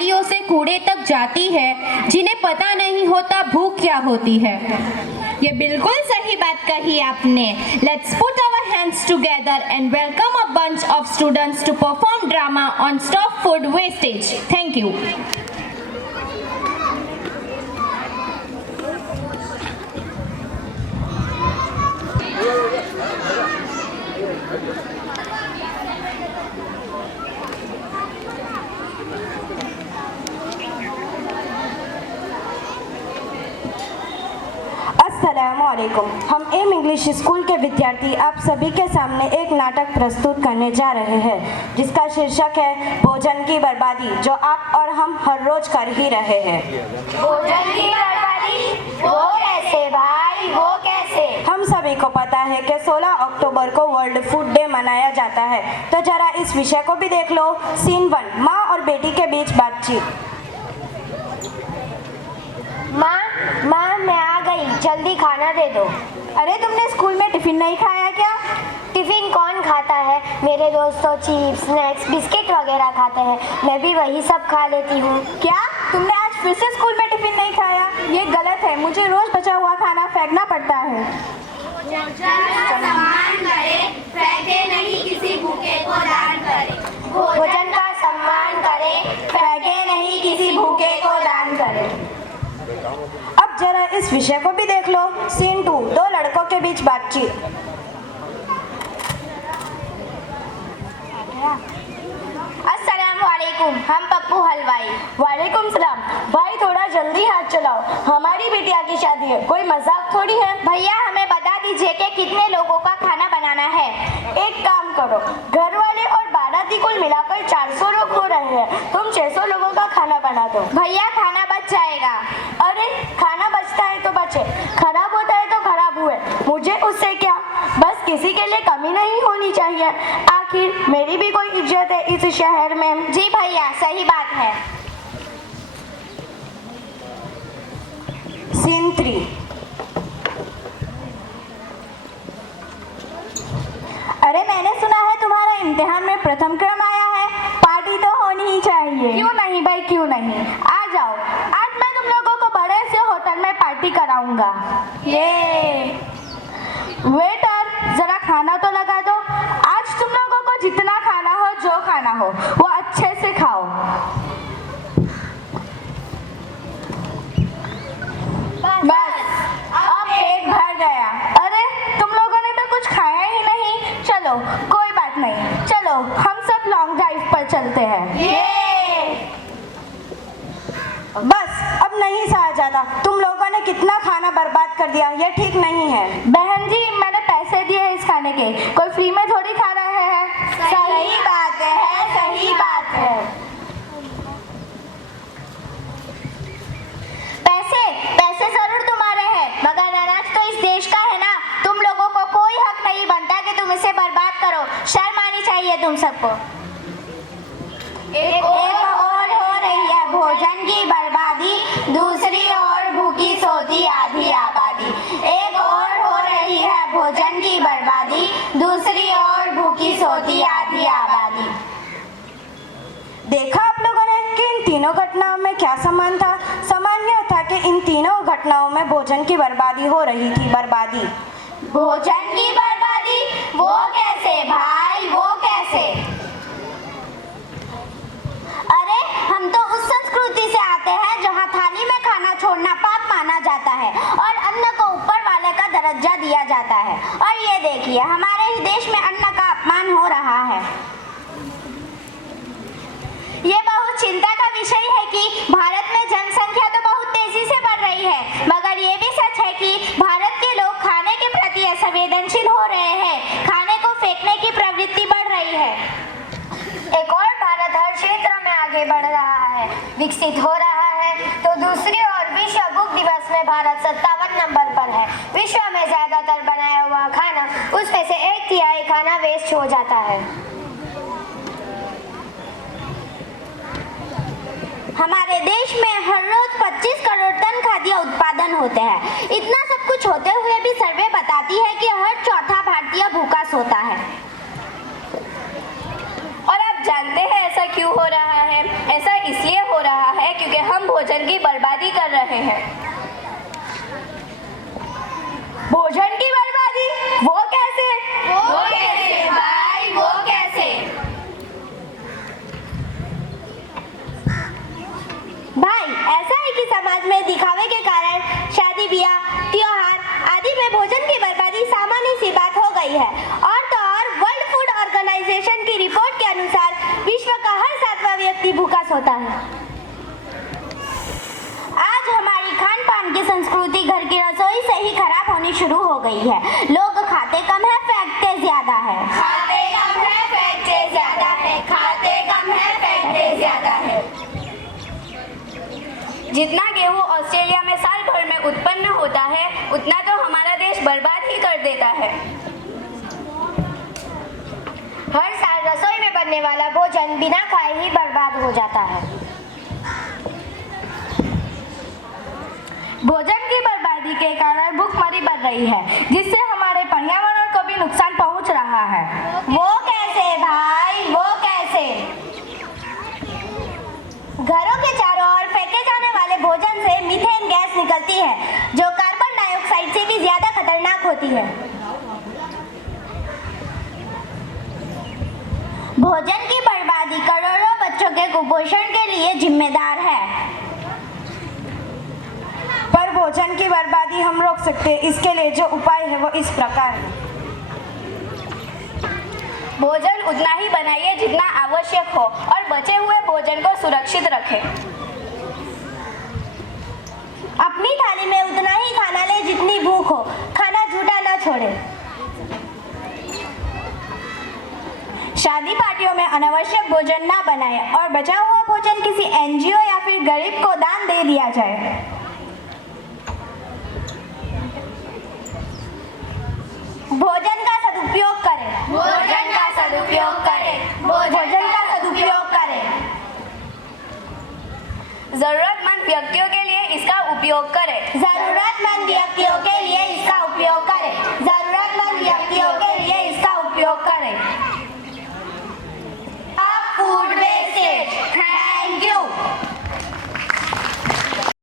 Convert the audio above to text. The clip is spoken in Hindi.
नालियों से कूड़े तक जाती है, जिन्हें पता नहीं होता भूख क्या होती है। ये बिल्कुल सही बात कही आपने। Let's put our hands together and welcome a bunch of students to perform drama on stop food wastage. Thank you. अस्सलामुअलैकुम। हम एम इंग्लिश स्कूल के विद्यार्थी आप सभी के सामने एक नाटक प्रस्तुत करने जा रहे हैं, जिसका शीर्षक है भोजन की बर्बादी, जो आप और हम हर रोज कर ही रहे हैं। भोजन की बर्बादी? वो कैसे भाई, वो कैसे? हम सभी को पता है कि 16 अक्टूबर को वर्ल्ड फूड डे मनाया जाता है, तो जरा इस विषय को भी देख लो। सीन 1, माँ और बेटी के बीच बातचीत। माँ मैं आ गई, जल्दी खाना दे दो। अरे तुमने स्कूल में टिफिन नहीं खाया क्या? टिफिन कौन खाता है? मेरे दोस्त तो चिप्स, स्नैक्स, बिस्किट वगैरह खाते हैं, मैं भी वही सब खा लेती हूँ। क्या तुमने आज फिर से स्कूल में टिफिन नहीं खाया? ये गलत है, मुझे रोज बचा हुआ खाना फेंकना पड़ता है। सम्मान करें, फेंके नहीं किसी भूखे को दान करें। भोजन का सम्मान करें, फेंके नहीं किसी भूखे को दान करें। अब जरा इस विषय को भी देख लो। सीन 2, 2 लड़कों के बीच बातचीत। अस्सलामुअलैकुम, हम पप्पू हलवाई। वालेकुम सलाम। भाई थोड़ा जल्दी हाथ चलाओ, हमारी बिटिया की शादी है, कोई मजाक थोड़ी है। भैया हमें बता दीजिए कि कितने लोगों का खाना बनाना है। एक काम करो, घर वाले और बाराती कुल मिलाकर 400 लोग हो रहे हैं, तुम 600 लोगों का खाना बना दो। भैया खाना बच जाएगा। अरे खाना बचता है तो बचे, खराब होता है तो खराब हुए, मुझे उससे क्या। बस किसी के लिए कमी नहीं होनी चाहिए, आखिर मेरी भी कोई इज्जत है इस शहर में। जी भैया सही बात है। सीन 3, अरे मैंने सुना है तुम्हारा इम्तिहान में प्रथम क्रम आया है, पार्टी तो होनी ही चाहिए। क्यों नहीं भाई, क्यों नहीं, आ जाओ, आज मैं तुम लोगों को बड़े से होटल में पार्टी कराऊंगा। ये वेटर जरा खाना तो लगा दो। आज तुम लोगों को जितना खाना हो, जो खाना हो वो अच्छे से खाओ। बस अब पेट भर गया। अरे तुम लोगों ने तो कुछ खाया ही नहीं। चलो कोई बात नहीं, चलो हम सब लॉन्ग ड्राइव पर चलते हैं। बस अब नहीं सहा जाता, तुम लोगों ने कितना खाना बर्बाद कर दिया, ये ठीक नहीं है। बहन जी मैंने पैसे दिए हैं इस खाने के, कोई फ्री में थोड़ी खा रहे हैं। सही बात है, सही बात है। पैसे जरूर तुम्हारे हैं, मगर अनाज तो इस देश का है ना। तुम लोगों को कोई हक नहीं बनता कि तुम इसे बर्बाद करो। शर्म आनी चाहिए तुम सबको। एक और हो रही है भोजन की बर्बादी, दूसरी ओर भूखी सोती आधी आबादी। एक और हो रही है भोजन की बर्बादी, दूसरी ओर भूखी सोती आधी आबादी। देखा आप लोगों ने कि इन तीनों घटनाओं में क्या समान था? समान यह था कि इन तीनों घटनाओं में भोजन की बर्बादी हो रही थी। बर्बादी, भोजन की बर्बादी? वो कैसे भाई, वो कैसे? अरे हम तो उस संस्कृति से आते हैं जहाँ थाली में खाना छोड़ना पाप माना जाता है और अन्न को ऊपर वाले का दर्जा दिया जाता है। और ये देखिए हमारे ही देश में अन्न का अपमान हो रहा है। ये बहुत चिंता का विषय है कि भारत में जनसंख्या तो बहुत तेजी से बढ़ रही है, मगर ये भी सच है कि भारत के लोग खाने के प्रति असंवेदनशील हो रहे हैं। खाने को फेंकने की प्रवृत्ति बढ़ रही है। एक और भारत हर क्षेत्र में आगे बढ़ रहा है, विकसित हो रहा है, तो दूसरी ओर विश्व भूख दिवस में भारत 57 नंबर पर है। विश्व में ज्यादातर बनाया हुआ खाना, उसमें से 1/3 खाना वेस्ट हो जाता है। हमारे देश में हर रोज 25 करोड़ टन खाद्य उत्पादन होते हैं। इतना सब कुछ होते हुए भी सर्वे बताती है कि हर चौथा भारतीय भूखा सोता है। और आप जानते हैं ऐसा क्यों हो रहा है? ऐसा इसलिए हो रहा भोजन की बर्बादी कर रहे हैं। भोजन की बर्बादी? वो कैसे? वो कैसे भाई, वो कैसे? भाई ऐसा है कि समाज में दिखावे के कारण शादी ब्याह त्योहार आदि में भोजन की बर्बादी सामान्य सी बात हो गई है। और तो और वर्ल्ड फूड ऑर्गेनाइजेशन की रिपोर्ट के अनुसार विश्व का हर 7वां व्यक्ति भूखा सोता है। आज हमारी खान पान की संस्कृति घर की रसोई से ही खराब होनी शुरू हो गई है। लोग खाते कम है, फेंकते ज्यादा है। खाते कम है, फेंकते ज्यादा है। खाते कम है, फेंकते ज्यादा है। जितना गेहूं ऑस्ट्रेलिया में साल भर में उत्पन्न होता है, उतना तो हमारा देश बर्बाद ही कर देता है। हर साल रसोई में बनने वाला भोजन बिना खाए ही बर्बाद हो जाता है। भोजन की बर्बादी के कारण भूखमरी बढ़ रही है, जिससे हमारे पर्यावरण को भी नुकसान पहुंच रहा है। वो कैसे भाई, वो कैसे? घरों के चारों ओर फेंके जाने वाले भोजन से मीथेन गैस निकलती है, जो कार्बन डाइऑक्साइड से भी ज्यादा खतरनाक होती है। भोजन की बर्बादी करोड़ों बच्चों के कुपोषण के लिए जिम्मेदार है। पर भोजन की बर्बादी हम रोक सकते हैं। इसके लिए जो उपाय है वो इस प्रकार है। भोजन उतना ही बनाइए जितना आवश्यक हो और बचे हुए भोजन को सुरक्षित रखें। अपनी थाली में उतना ही खाना ले जितनी भूख हो। खाना झूठा ना छोड़े। शादी पार्टियों में अनावश्यक भोजन ना बनाएं और बचा हुआ भोजन किसी एनजीओ या फिर गरीब को दान दे दिया जाए। भोजन का सदुपयोग करें। भोजन का सदुपयोग करें। भोजन का सदुपयोग करें। जरूरतमंद व्यक्तियों के लिए इसका उपयोग करें। जरूरतमंद व्यक्तियों के लिए इसका उपयोग करें।